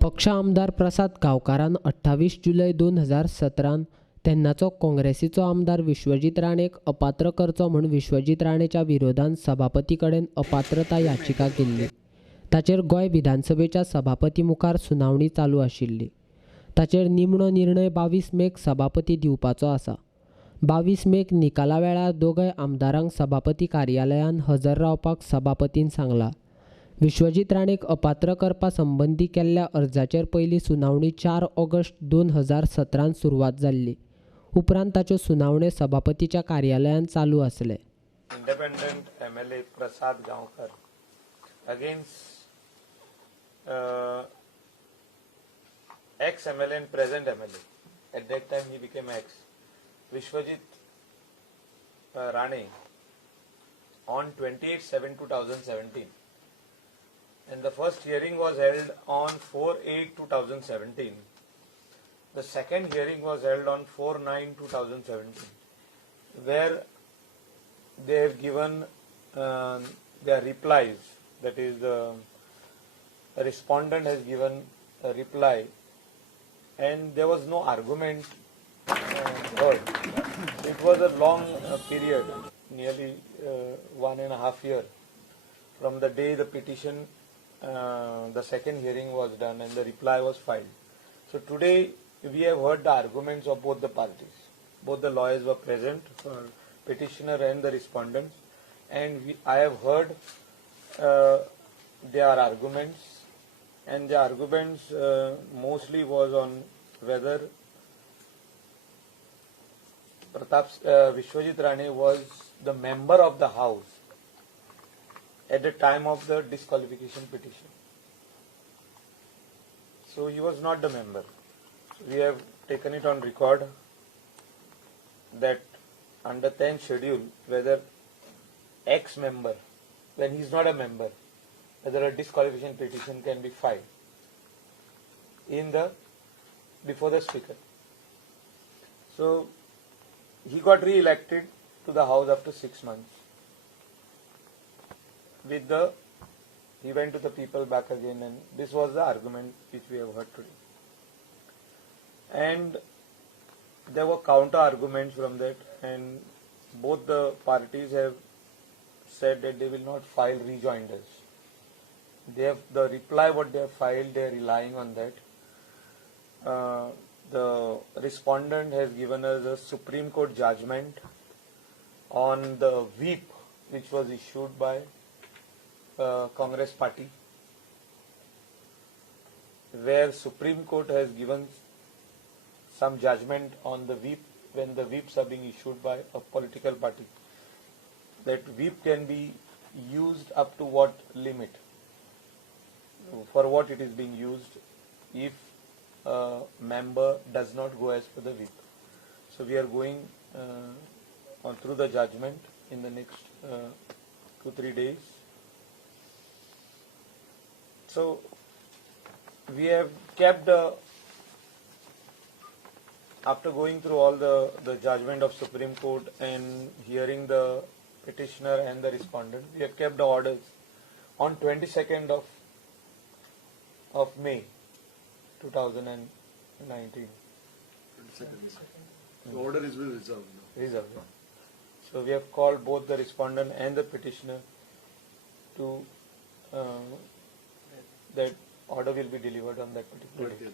अपक्ष आमदार प्रसाद गांवकारान 28 जुलय 2017 तेन्नाचो काँग्रेसीचो आमदार विश्वजीत राणेक अपात्र करचो म्हूण विश्वजीत राणेच्या विरोधात सभापती कडेन अपात्रता याचिका केल्ली. ताचेर गोंय विधानसभेच्या सभापती मुखार सुनावणी चालू आशिल्ली. ताचेर निमणो निर्णय 22 मेक सभापती दिवपाचो आसा. 22 मेक निकाला वेळार दोगय आमदारांक सभापती कार्यालयान हजर रावपाक सभापतीन सांगला. विश्वजीत राणेक अपात्र करपा संबंधी केल्ल्या अर्जाचेर पयली सुनावणी 4 ऑगस्ट 2017 सुरवात जाल्ली. उपरांत ताच्यो सुनावण्यो सभापतीच्या कार्यालयान चालू आसले. Independent MLA Prasad Gaonkar against ex-MLA and present MLA. At that time he became ex. Vishwajit Rane on 28/7/2017. And the first hearing was held on 4/8/2017. The second hearing was held on 4/9/2017, where they have given their replies. That is, the respondent has given a reply, and there was no argument heard. It was a long period, nearly 1.5 years, from the day the petition, the second hearing was done and the reply was filed. So today we have heard the arguments of both the parties. Both the lawyers were present, for petitioner and the respondents, and I have heard their arguments, and the arguments mostly was on whether Vishwajit Rane was the member of the house at the time of the disqualification petition. So he was not the member. We have taken it on record that under 10th schedule, whether ex-member, when he is not a member, whether a disqualification petition can be filed before the speaker. So he got re-elected to the house after 6 months. He went to the people back again, and this was the argument which we have heard today. And there were counter arguments from that, and both the parties have said that they will not file rejoinders. The reply what they have filed, they are relying on that. The respondent has given us a Supreme Court judgment on the whip which was issued by Congress party, where Supreme Court has given some judgment on the whip when the whips are being issued by a political party. That whip can be used up to what limit, for what it is being used, if a member does not go as per the whip. So we are going on through the judgment in the next 2-3 days. So we have kept after going through all the judgment of Supreme Court and hearing the petitioner and the respondent, we have kept the orders on 22nd of May 2019. 22nd. The order is been reserved now. Reserved. So we have called both the respondent and the petitioner to that order will be delivered on that particular day.